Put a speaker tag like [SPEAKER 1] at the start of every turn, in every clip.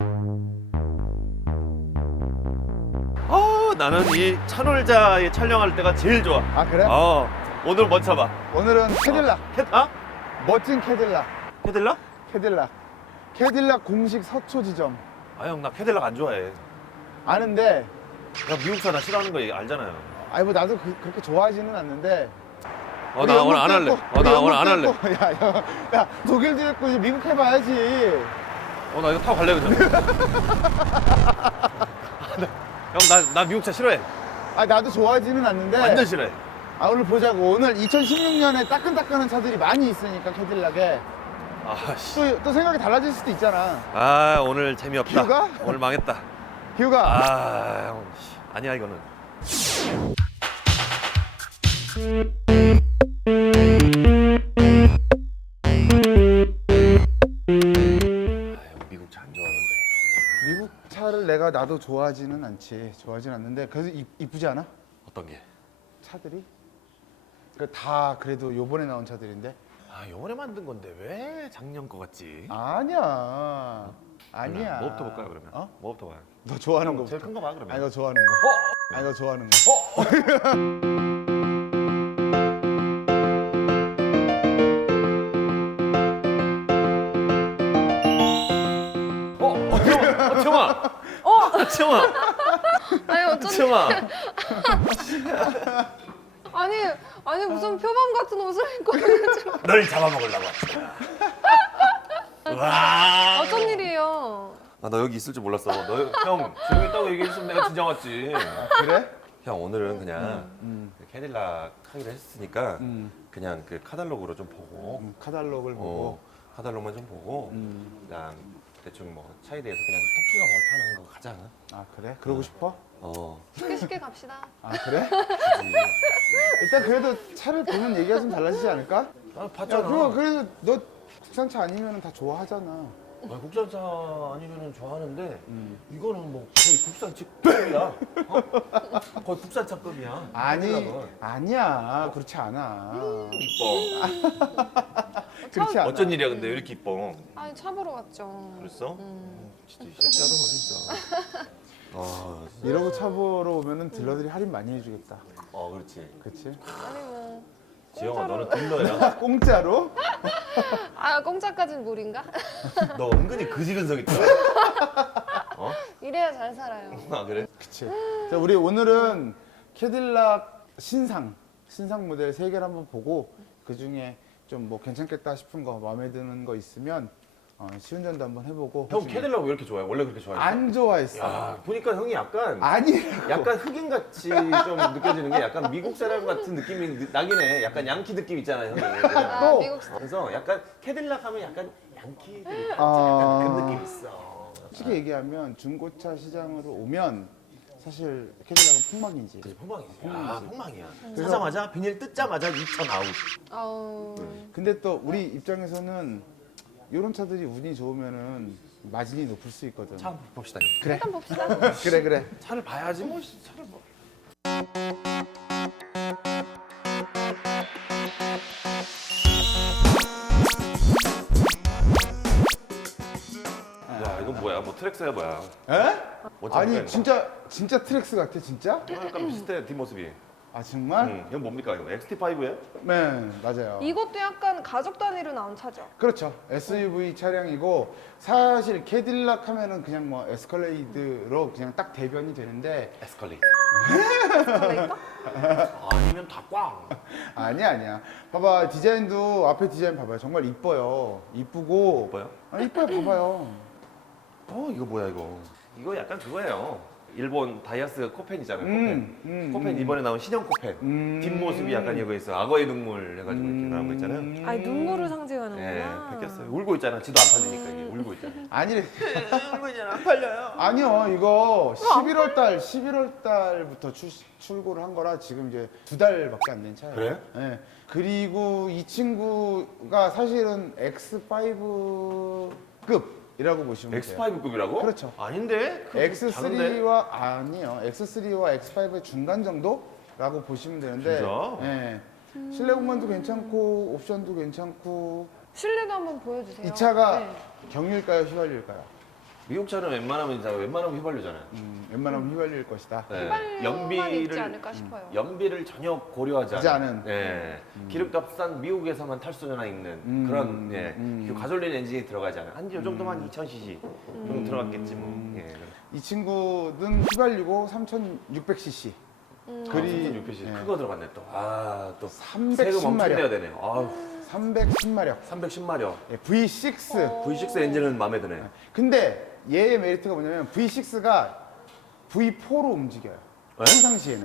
[SPEAKER 1] 나는 이 차놀자에 촬영할 때가 제일 좋아.
[SPEAKER 2] 아 그래?
[SPEAKER 1] 오늘 뭐 차봐?
[SPEAKER 2] 오늘은 캐딜락.
[SPEAKER 1] 아?
[SPEAKER 2] 멋진 캐딜락.
[SPEAKER 1] 캐딜락?
[SPEAKER 2] 캐딜락. 캐딜락 공식 서초 지점.
[SPEAKER 1] 아, 형, 나 캐딜락 안 좋아해.
[SPEAKER 2] 아는데,
[SPEAKER 1] 나 미국차 나 싫어하는 거 알잖아요.
[SPEAKER 2] 아니 뭐 나도 그렇게 좋아하지는 않는데.
[SPEAKER 1] 나 오늘 안 할래. 나 오늘 안 할래.
[SPEAKER 2] 야, 독일도 했고 이제 미국 해봐야지.
[SPEAKER 1] 나 이거 타고 갈래, 그냥. 형, 나 미국차 싫어해.
[SPEAKER 2] 아 나도 좋아하지는 않는데.
[SPEAKER 1] 완전 싫어해.
[SPEAKER 2] 아 오늘 보자고. 오늘 2016년에 따끈따끈한 차들이 많이 있으니까 캐딜락에. 또 생각이 달라질 수도 있잖아.
[SPEAKER 1] 오늘 재미없다.
[SPEAKER 2] 휴가?
[SPEAKER 1] 오늘 망했다.
[SPEAKER 2] 휴가.
[SPEAKER 1] 형, 아니야, 이거는. 미국 차 안 좋아하는데.
[SPEAKER 2] 미국 차를 나도 좋아하지는 않는데 그래서 이쁘지 않아?
[SPEAKER 1] 어떤 게?
[SPEAKER 2] 차들이? 다 그래도 요번에 나온 차들인데.
[SPEAKER 1] 요번에 만든 건데 왜 작년 거 같지?
[SPEAKER 2] 아니야. 아니야.
[SPEAKER 1] 뭐부터 볼까요, 그러면?
[SPEAKER 2] 어?
[SPEAKER 1] 뭐부터 봐요?
[SPEAKER 2] 너 좋아하는 거.
[SPEAKER 1] 제일 큰 거 봐, 그러면.
[SPEAKER 2] 아니 너 좋아하는 거. 아니 너 좋아하는 거.
[SPEAKER 1] 채영아! 채영아!
[SPEAKER 3] 아니 어쩐지.
[SPEAKER 1] 채영아!
[SPEAKER 3] 아니 무슨 표범 같은 옷을 입고 있는 줄.
[SPEAKER 1] 널 잡아먹으려고 왔어. 와!
[SPEAKER 3] 어쩐 일이에요?
[SPEAKER 1] 너 여기 있을 줄 몰랐어. 형, 조용히 있다고 얘기했으면 내가 진정 왔지.
[SPEAKER 2] 그래?
[SPEAKER 1] 형, 오늘은 그냥 그 캐딜락 하기로 했으니까 그냥 그 카탈로그로 좀 보고
[SPEAKER 2] 카탈로그를 보고.
[SPEAKER 1] 카탈로그만 좀 보고 그냥 대충 뭐 차에 대해서 그냥 토끼가 뭐 타는 거 가자.
[SPEAKER 2] 아 그래? 그러고 싶어?
[SPEAKER 3] 쉽게 갑시다.
[SPEAKER 2] 아 그래? 일단 그래도 차를 보면 얘기가 좀 달라지지 않을까?
[SPEAKER 1] 나
[SPEAKER 2] 야
[SPEAKER 1] 봤잖아.
[SPEAKER 2] 그래도 너 국산차 아니면 다 좋아하잖아.
[SPEAKER 1] 국산차 아니면 좋아하는데 이거는 뭐 거의 국산차급이야. 거의 국산차급이야.
[SPEAKER 2] 아니야. 그렇지 않아.
[SPEAKER 1] 이뻐.
[SPEAKER 2] 그렇지 않아.
[SPEAKER 1] 어쩐 일이야 근데 왜 이렇게 이뻐?
[SPEAKER 3] 아니 차 보러 갔죠.
[SPEAKER 1] 그랬어? 진짜 이 새끼하다 너 진짜.
[SPEAKER 2] 이러고 차 보러 오면은 딜러들이 할인 많이 해주겠다.
[SPEAKER 1] 그렇지.
[SPEAKER 2] 그렇지?
[SPEAKER 3] 아니 뭐.
[SPEAKER 1] 지영아 너는 딜러야.
[SPEAKER 2] 공짜로?
[SPEAKER 3] 공짜까진 무리인가?
[SPEAKER 1] 너 은근히 그지근성 있다.
[SPEAKER 3] 이래야 잘 살아요.
[SPEAKER 1] 그래?
[SPEAKER 2] 그치. 자, 우리 오늘은 캐딜락 신상 모델 3개를 한번 보고 그 중에 좀 뭐 괜찮겠다 싶은 거, 마음에 드는 거 있으면 시운전도 한번 해보고.
[SPEAKER 1] 형 캐딜락 왜 이렇게 좋아해? 원래 그렇게 좋아했어?
[SPEAKER 2] 안 좋아했어.
[SPEAKER 1] 야, 보니까 형이 약간
[SPEAKER 2] 아니라고.
[SPEAKER 1] 약간 흑인같이 좀 느껴지는 게 약간 미국 사람 같은 느낌이 나긴 해. 약간 양키 느낌 있잖아, 형이.
[SPEAKER 2] 또.
[SPEAKER 3] 미국 스타일.
[SPEAKER 1] 그래서 약간 캐딜락 하면 약간 양키들이 같이
[SPEAKER 2] 아.
[SPEAKER 1] 약간 그 느낌 있어.
[SPEAKER 2] 솔직히 얘기하면 중고차 시장으로 오면 사실 캐딜락은 폭망이지.
[SPEAKER 1] 폭망이지. 폭망이야.
[SPEAKER 2] 그래서-
[SPEAKER 1] 사자마자 비닐 뜯자마자 2천 아웃.
[SPEAKER 3] 아우.
[SPEAKER 2] 근데 또 우리 입장에서는 이런 차들이 운이 좋으면은 마진이 높을 수 있거든.
[SPEAKER 1] 차 한번 봅시다.
[SPEAKER 2] 그래.
[SPEAKER 3] 일단 봅시다.
[SPEAKER 2] 그래.
[SPEAKER 1] 차를 봐야지 뭐 차를 뭐. 야 이건 뭐야? 뭐 트랙스야 뭐야?
[SPEAKER 2] 에?
[SPEAKER 1] 원차
[SPEAKER 2] 아니
[SPEAKER 1] 뭐야,
[SPEAKER 2] 진짜 트랙스 같아 진짜?
[SPEAKER 1] 이거? 약간 비슷해 뒷모습이.
[SPEAKER 2] 아 정말?
[SPEAKER 1] 이건 뭡니까 이거? XT5에?
[SPEAKER 2] 네 맞아요.
[SPEAKER 3] 이것도 약간 가족 단위로 나온 차죠.
[SPEAKER 2] 그렇죠. SUV 차량이고 사실 캐딜락 하면은 그냥 뭐 에스컬레이드로 그냥 딱 대변이 되는데
[SPEAKER 1] 에스컬레이트.
[SPEAKER 3] 에스컬레이터?
[SPEAKER 1] 아니면 다 꽝.
[SPEAKER 2] 아니야. 봐봐 디자인도 앞에 디자인 봐봐요. 정말 이뻐요. 이쁘고.
[SPEAKER 1] 뭐요?
[SPEAKER 2] 이뻐요. 봐봐요.
[SPEAKER 1] 이거 뭐야 이거? 이거 약간 그거예요. 일본 다이아스 코펜이잖아요. 코펜 이번에 나온 신형 코펜. 뒷모습이 약간 이거 있어. 악어의 눈물 해가지고 이렇게 나온 거 있잖아요.
[SPEAKER 3] 아니 눈물을 상징하는구나.
[SPEAKER 1] 네, 베꼈어요. 울고 있잖아. 지도 안 팔리니까 이게 울고 있잖아.
[SPEAKER 2] 아니래.
[SPEAKER 1] 울고 있잖아. 안 팔려요.
[SPEAKER 2] 아니요 이거 11월 달부터 출고를 한 거라 지금 이제 2달밖에 안 된 차예요.
[SPEAKER 1] 그래요?
[SPEAKER 2] 네. 그리고 이 친구가 사실은 X5급이라고 보시면 돼요.
[SPEAKER 1] X5급이라고?
[SPEAKER 2] 그렇죠.
[SPEAKER 1] 아닌데? 작은데?
[SPEAKER 2] X3와 아니요. X3와 X5의 중간 정도라고 보시면 되는데.
[SPEAKER 1] 진짜?
[SPEAKER 2] 네. 실내 공간도 괜찮고 옵션도 괜찮고
[SPEAKER 3] 실내도 한번 보여주세요.
[SPEAKER 2] 이 차가
[SPEAKER 3] 네.
[SPEAKER 2] 경유일까요, 휘발유일까요?
[SPEAKER 1] 미국 차는 웬만하면 휘발유잖아요.
[SPEAKER 2] 웬만하면 휘발유일 것이다.
[SPEAKER 1] 네.
[SPEAKER 3] 휘발유만 있지 않을까 싶어요.
[SPEAKER 1] 연비를 전혀 고려하지
[SPEAKER 2] 하지
[SPEAKER 1] 않은.
[SPEAKER 2] 않은.
[SPEAKER 1] 네. 기름값 싼 미국에서만 탈 수 있는 그런 그 가솔린 엔진이 들어가지 않아요. 한 이 정도만 2000cc 정도 들어갔겠지 뭐. 예.
[SPEAKER 2] 이 친구는 휘발유고 3600cc. 그리
[SPEAKER 1] 3600cc
[SPEAKER 2] 예.
[SPEAKER 1] 크거 들어갔네 또. 아, 또
[SPEAKER 2] 310
[SPEAKER 1] 세금 엄청
[SPEAKER 2] 마력.
[SPEAKER 1] 내야 되네요. 아우,
[SPEAKER 2] 310마력.
[SPEAKER 1] 310마력.
[SPEAKER 2] V6.
[SPEAKER 1] V6 엔진은 마음에 드네요.
[SPEAKER 2] 근데 얘의 메리트가 뭐냐면 V6가 V4로 움직여요.
[SPEAKER 1] 네?
[SPEAKER 2] 평상시에는.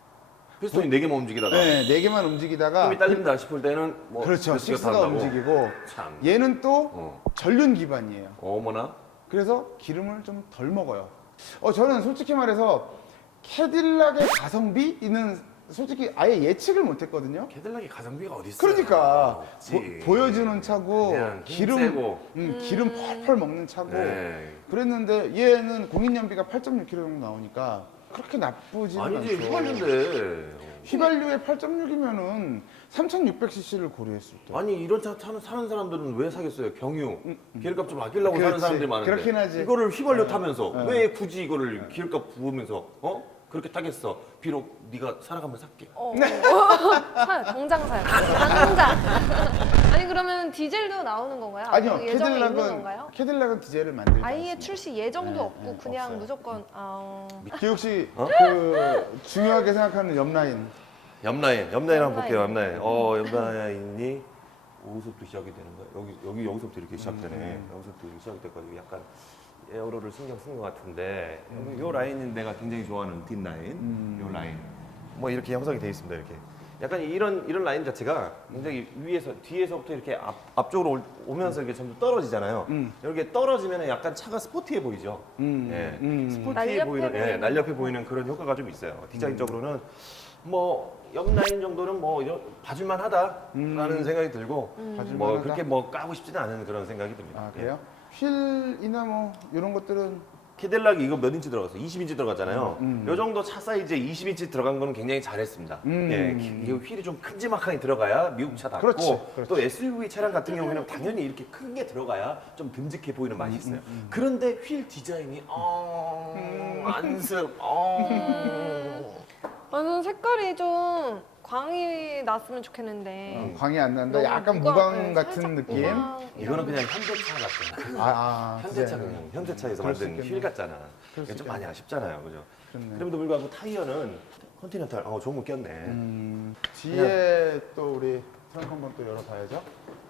[SPEAKER 1] 피스톤이 4개만 움직이다가
[SPEAKER 2] 네, 4개만 움직이다가
[SPEAKER 1] 힘이 딸린다 싶을 때는 뭐
[SPEAKER 2] 그렇죠.
[SPEAKER 1] 몇 개가
[SPEAKER 2] 6가
[SPEAKER 1] 탄다고.
[SPEAKER 2] 움직이고
[SPEAKER 1] 참.
[SPEAKER 2] 얘는 또
[SPEAKER 1] 어.
[SPEAKER 2] 전륜 기반이에요.
[SPEAKER 1] 어머나.
[SPEAKER 2] 그래서 기름을 좀 덜 먹어요. 저는 솔직히 말해서 캐딜락의 가성비는 솔직히 아예 예측을 못했거든요.
[SPEAKER 1] 캐딜락이 가성비가 어디 있어요?
[SPEAKER 2] 그러니까
[SPEAKER 1] 없지.
[SPEAKER 2] 보여주는 차고
[SPEAKER 1] 그냥 힘 세고.
[SPEAKER 2] 기름 펄펄 먹는 차고
[SPEAKER 1] 네.
[SPEAKER 2] 그랬는데 얘는 공인 연비가 8.6km 정도 나오니까 그렇게 나쁘지는
[SPEAKER 1] 아니지
[SPEAKER 2] 않죠.
[SPEAKER 1] 휘발유인데.
[SPEAKER 2] 휘발유에 8.6이면은 3,600cc를 고려했을 때.
[SPEAKER 1] 아니 이런 차 사는 사람들은 왜 사겠어요? 경유. 기름값 좀 아끼려고 사는
[SPEAKER 2] 그렇지.
[SPEAKER 1] 사람들이 많은데.
[SPEAKER 2] 그렇긴 하지.
[SPEAKER 1] 이거를 휘발유 타면서
[SPEAKER 2] 네.
[SPEAKER 1] 왜 굳이 이거를 기름값 부으면서 그렇게 타겠어. 비록 네가 살아가면 살게.
[SPEAKER 3] 사요. 당장 사요. 당장. 아니 그러면 디젤도 나오는 건가요?
[SPEAKER 2] 아니요,
[SPEAKER 3] 앞으로 예정에 있는 건가요?
[SPEAKER 2] 캐딜락은 디젤을 만들지
[SPEAKER 3] 아예
[SPEAKER 2] 않습니다.
[SPEAKER 3] 출시 예정도 없고 그냥
[SPEAKER 1] 없어요.
[SPEAKER 3] 무조건
[SPEAKER 2] 기욱 씨, 그 중요하게 생각하는 옆라인.
[SPEAKER 1] 옆라인 한번 볼게요.
[SPEAKER 3] 옆라인.
[SPEAKER 1] 옆라인. 옆라인이 어디서부터 시작이 되는 거야? 여기서부터 이렇게 시작되네. 여기서부터 이렇게 시작이 돼가지고 약간 에어로를 신경 쓴 것 같은데 요 라인은 내가 굉장히 좋아하는 뒷라인. 요 라인. 뭐 이렇게 형성이 돼 있습니다. 이렇게. 약간 이런 라인 자체가 굉장히 뒤에서부터 이렇게 앞쪽으로 오면서 이렇게 점점 떨어지잖아요. 이렇게 떨어지면 약간 차가 스포티해 보이죠. 예. 스포티해
[SPEAKER 3] 날렵해
[SPEAKER 1] 보이는,
[SPEAKER 3] 보이는
[SPEAKER 1] 날렵해 보이는 그런 효과가 좀 있어요. 디자인적으로는 뭐 옆라인 정도는 뭐 봐줄만 하다라는 생각이 들고
[SPEAKER 2] 봐줄만
[SPEAKER 1] 뭐
[SPEAKER 2] 하다.
[SPEAKER 1] 그렇게 뭐 까고 싶지는 않은 그런 생각이 듭니다.
[SPEAKER 2] 아, 그래요? 휠이나 뭐 이런 것들은
[SPEAKER 1] 캐딜락이 이거 몇 인치 들어갔어요? 20인치 들어갔잖아요. 요 정도 차 사이즈에 20인치 들어간 거는 굉장히 잘했습니다. 예, 이 휠이 좀 큼지막하게 들어가야 미국 차답고
[SPEAKER 2] 그렇지, 그렇지.
[SPEAKER 1] 또 SUV 차량 같은 경우에는 당연히 이렇게 큰 게 들어가야 좀 듬직해 보이는 맛이 있어요. 그런데 휠 디자인이 안습
[SPEAKER 3] 저는 색깔이 좀 광이 났으면 좋겠는데
[SPEAKER 2] 광이 안 난다.
[SPEAKER 3] 너무
[SPEAKER 2] 약간
[SPEAKER 3] 무광,
[SPEAKER 2] 무광
[SPEAKER 3] 네,
[SPEAKER 2] 같은
[SPEAKER 3] 살짝
[SPEAKER 2] 느낌.
[SPEAKER 3] 무광
[SPEAKER 1] 이거는 그냥 현대차 같잖아. 현대차
[SPEAKER 2] 그래.
[SPEAKER 1] 그냥 현대차에서
[SPEAKER 2] 그럴 수
[SPEAKER 1] 만든
[SPEAKER 2] 있겠네.
[SPEAKER 1] 휠 같잖아.
[SPEAKER 2] 그럴 수
[SPEAKER 1] 이게 좀 많이 아쉽잖아요, 그죠?
[SPEAKER 2] 그렇네.
[SPEAKER 1] 그럼에도 불구하고 타이어는 컨티넨탈, 좋은 거 꼈네.
[SPEAKER 2] 뒤에 또 우리 트렁크 한번 또 열어봐야죠.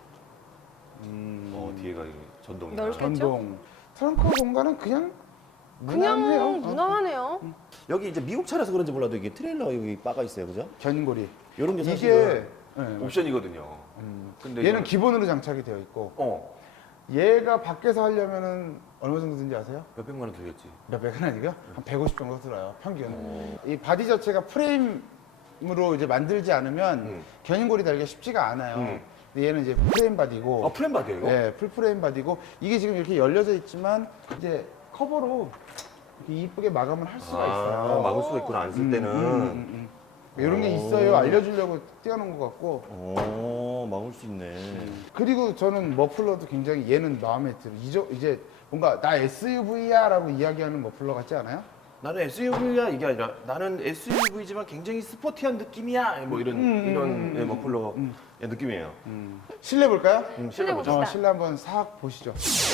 [SPEAKER 1] 뒤에가 이거 전동이야.
[SPEAKER 3] 넓게
[SPEAKER 2] 전동. 트렁크 공간은 그냥 무난해요.
[SPEAKER 3] 그냥 무난하네요.
[SPEAKER 1] 여기 이제 미국 차라서 그런지 몰라도 이게 트레일러 여기 바가 있어요, 그죠?
[SPEAKER 2] 견고리.
[SPEAKER 1] 이런 게
[SPEAKER 2] 이게
[SPEAKER 1] 사실은
[SPEAKER 2] 네,
[SPEAKER 1] 옵션이거든요. 근데
[SPEAKER 2] 얘는
[SPEAKER 1] 이건-
[SPEAKER 2] 기본으로 장착이 되어 있고 얘가 밖에서 하려면은 얼마 정도 든지 아세요?
[SPEAKER 1] 몇백만 원 들겠지.
[SPEAKER 2] 몇백은 아니고요. 한 150 정도 들어요. 평균. 이 바디 자체가 프레임으로 이제 만들지 않으면 견인골이 달기가 쉽지가 않아요. 근데 얘는 이제 프레임 바디고
[SPEAKER 1] 플랜 바디예요, 이거?
[SPEAKER 2] 네, 풀 프레임 바디고 이게 지금 이렇게 열려져 있지만 이제 커버로 이렇게 이쁘게 마감을 할 수가 있어요.
[SPEAKER 1] 막을 수가 있구나, 안 쓸 때는.
[SPEAKER 2] 이런 게 있어요. 알려주려고 띄워놓은 것 같고.
[SPEAKER 1] 막을 수 있네.
[SPEAKER 2] 그리고 저는 머플러도 굉장히 얘는 마음에 들어요. 이제 뭔가 나 SUV야 라고 이야기하는 머플러 같지 않아요?
[SPEAKER 1] 나는 SUV야 이게 아니라 나는 SUV지만 굉장히 스포티한 느낌이야. 뭐 이런 머플러 느낌이에요.
[SPEAKER 2] 실내 볼까요?
[SPEAKER 3] 실내
[SPEAKER 1] 보자.
[SPEAKER 3] 봅시다.
[SPEAKER 2] 실내 한번 싹 보시죠.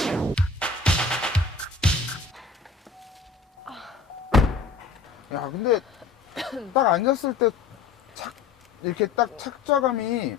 [SPEAKER 2] 야, 근데 딱 앉았을 때 이렇게 딱 착좌감이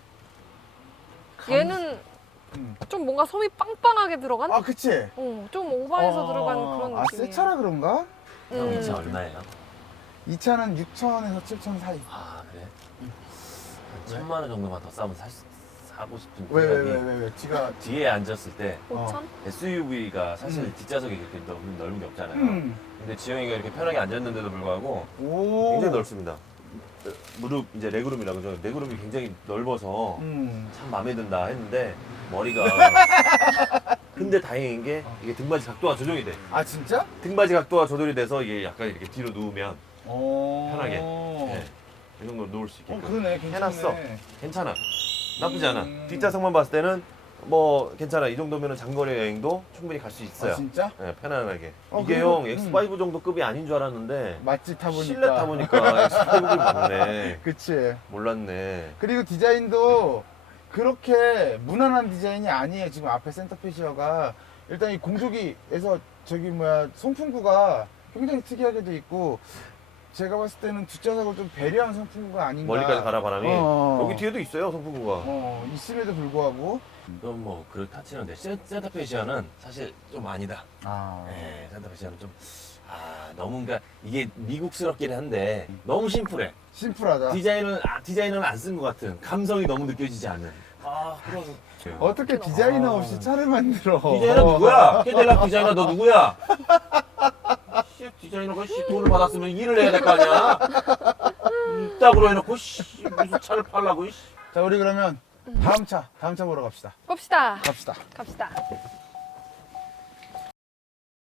[SPEAKER 3] 얘는 좀 뭔가 솜이 빵빵하게 들어간?
[SPEAKER 2] 아, 그치?
[SPEAKER 3] 좀 오버해서 들어간 그런 느낌이에요.
[SPEAKER 2] 새 차라 그런가?
[SPEAKER 1] 형, 이 차 얼마예요?
[SPEAKER 2] 이 차는 6천에서 7천 사이.
[SPEAKER 4] 아 그래? 1,000만 원 정도만 더 싸면 사고 싶은
[SPEAKER 2] 왜,
[SPEAKER 4] 생각이
[SPEAKER 2] 지가.
[SPEAKER 4] 뒤에 앉았을 때
[SPEAKER 3] 5천?
[SPEAKER 4] SUV가 사실 뒷좌석이 그렇게 넓은 게 없잖아요. 근데 지영이가 이렇게 편하게 앉았는데도 불구하고
[SPEAKER 2] 오.
[SPEAKER 1] 굉장히 넓습니다. 무릎 이제 레그룸이라고 그러죠. 레그룸이 굉장히 넓어서 참 마음에 든다 했는데 머리가 근데 다행인 게 이게 등받이 각도가 조정이 돼.
[SPEAKER 2] 아, 진짜?
[SPEAKER 1] 등받이 각도가 조절이 돼서 이게 약간 이렇게 뒤로 누우면
[SPEAKER 2] 오.
[SPEAKER 1] 편하게 이 정도로 누울 수 있게끔
[SPEAKER 2] 그러네. 괜찮네.
[SPEAKER 1] 해놨어. 괜찮아. 나쁘지 않아. 뒷좌석만 봤을 때는 뭐 괜찮아. 이 정도면은 장거리 여행도 충분히 갈 수 있어요.
[SPEAKER 2] 아, 진짜?
[SPEAKER 1] 네, 편안하게.
[SPEAKER 2] 어,
[SPEAKER 1] 이게
[SPEAKER 2] 그리고-
[SPEAKER 1] 형 X5 정도 급이 아닌 줄 알았는데
[SPEAKER 2] 맛집 타보니까.
[SPEAKER 1] 실내 타보니까 X5이 맞네.
[SPEAKER 2] 그치.
[SPEAKER 1] 몰랐네.
[SPEAKER 2] 그리고 디자인도 그렇게 무난한 디자인이 아니에요. 지금 앞에 센터피시어가 일단 이 공조기에서 저기 뭐야 송풍구가 굉장히 특이하게 돼 있고 제가 봤을 때는 뒷좌석을 좀 배려한 송풍구가 아닌가.
[SPEAKER 1] 멀리까지 가라 바람이.
[SPEAKER 2] 어.
[SPEAKER 1] 여기 뒤에도 있어요 송풍구가.
[SPEAKER 2] 있음에도 불구하고
[SPEAKER 4] 그건 뭐 그렇다 치는데 센터페시아는 사실 좀 아니다.
[SPEAKER 2] 아
[SPEAKER 4] 네, 센터페시아는 좀 너무 그러니까 이게 미국스럽긴 한데 너무 심플해.
[SPEAKER 2] 심플하다.
[SPEAKER 4] 디자인은 안 쓴 것 같은 감성이 너무 느껴지지 않는. 그런.
[SPEAKER 2] 어떻게 디자이너 없이 차를 만들어?
[SPEAKER 4] 디자이너 누구야? 캐딜락 디자이너 너 누구야? 씨, 디자이너가 돈을 받았으면 일을 해야 될 거 아니야? 이따구로 해놓고 무슨 차를 팔라고.
[SPEAKER 2] 자 우리 그러면 다음 차 보러 갑시다.
[SPEAKER 3] 봅시다.
[SPEAKER 2] 갑시다.
[SPEAKER 3] 갑시다.